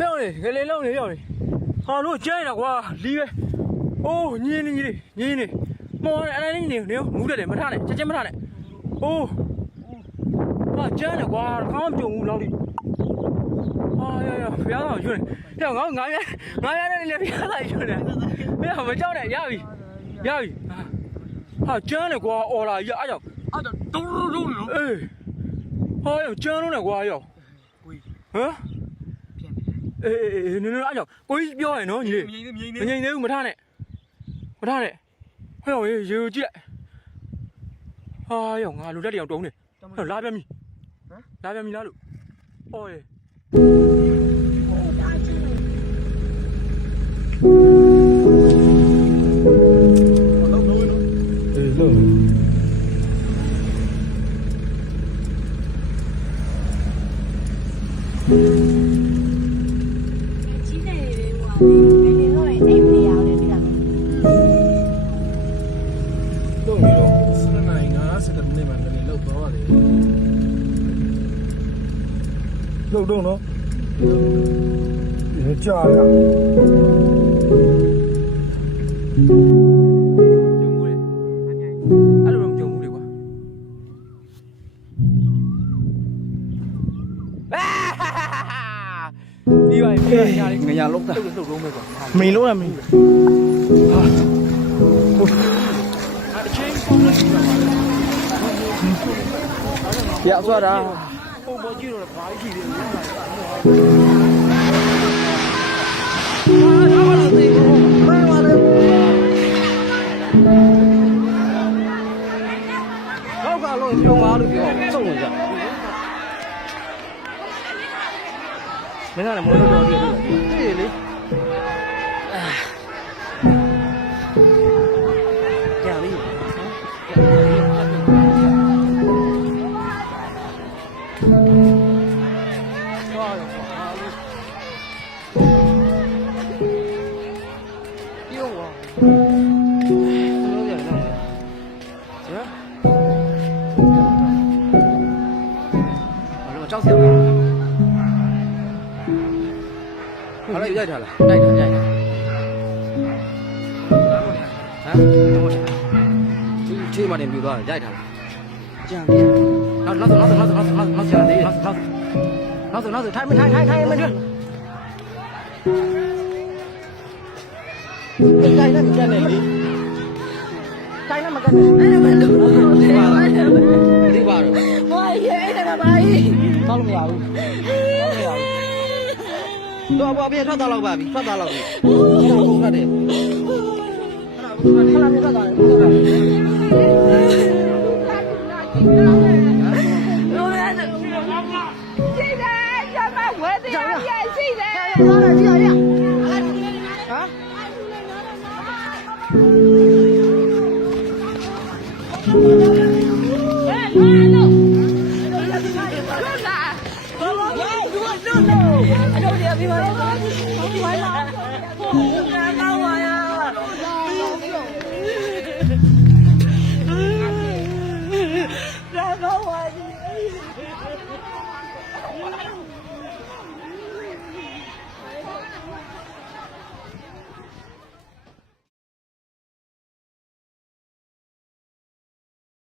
ပြောနေကလေးလုံးနေပြောနေဟာလို့ကျဲနေတာကွာလီးပဲအိုးညင်းနေမော်အဲ့ဒါနေမူးတယ်မထားနဲ့ချက်ချင်းမထားနဲ့အိုးဟာကျဲနေကွာခေါင်းမပြုံဘူးလောက်လိဟာရဖျားတော့ကျွန်းတယ်ငါရတဲ့လေဖျားလိုက်ကျွန်းတယ်မင်းမကြောက်နဲ့ရပြီဟာကျဲနေကွာအော်လာရအဲ့ကြောင့်တုံးလို့အေးဟာရကျဲလို့နဲ့ကွာရောကိုကြီးဟမ်အေးနင်အဲ့ကြောင့်ကိုကြီးပြောရနော်ညီလေးမငြိမ်သေးဘူးမထားနဲ့ဟဲ့ရောရေကြည့်လိုက်ဟာရောငါလူတက်တယောက်တုံးနေလာပြန်ပြီလားလို့အော်ရေလုံနော်ဒီကြာရကြုံဘူးလေအဲ့လိုမကြုံဘူးလေကွာပြီးပါပြီညာလေးငညာလုံးတာလှုပ်လုံးပဲကွာမင်းလုံးရမင်းဟာအချင်းပုံလို့ရှိတာပါရဆွာတာပုံပေါ်ကြည့်တော့ဘာကြီးတယ်နောက်ကလုံးပြုံသွားလို့ပြောစုံနေကြမင်းကလည်းမလို့တော့ဒီလေကြာပြီကြောက်စရာ好了，又带他了，带他。啊？这嘛点比多少？带他了。这样的。拿走，抬没抬？带那没干的哩？带那没干的？你挂了？我爷那个阿姨，到了没有？တော့ဘာပြေထွက်သွားတော့ပါပြီထွက်သွားတော့ပြီအဲ့ဒါဘုံထွက်တယ်ခလာပြေထွက်သွားတယ်ဘုံထွက်တယ်ရှိတယ်ကျမဝဲတရားရရှိတယ်သွားတယ်ကြည့်ရဟမ်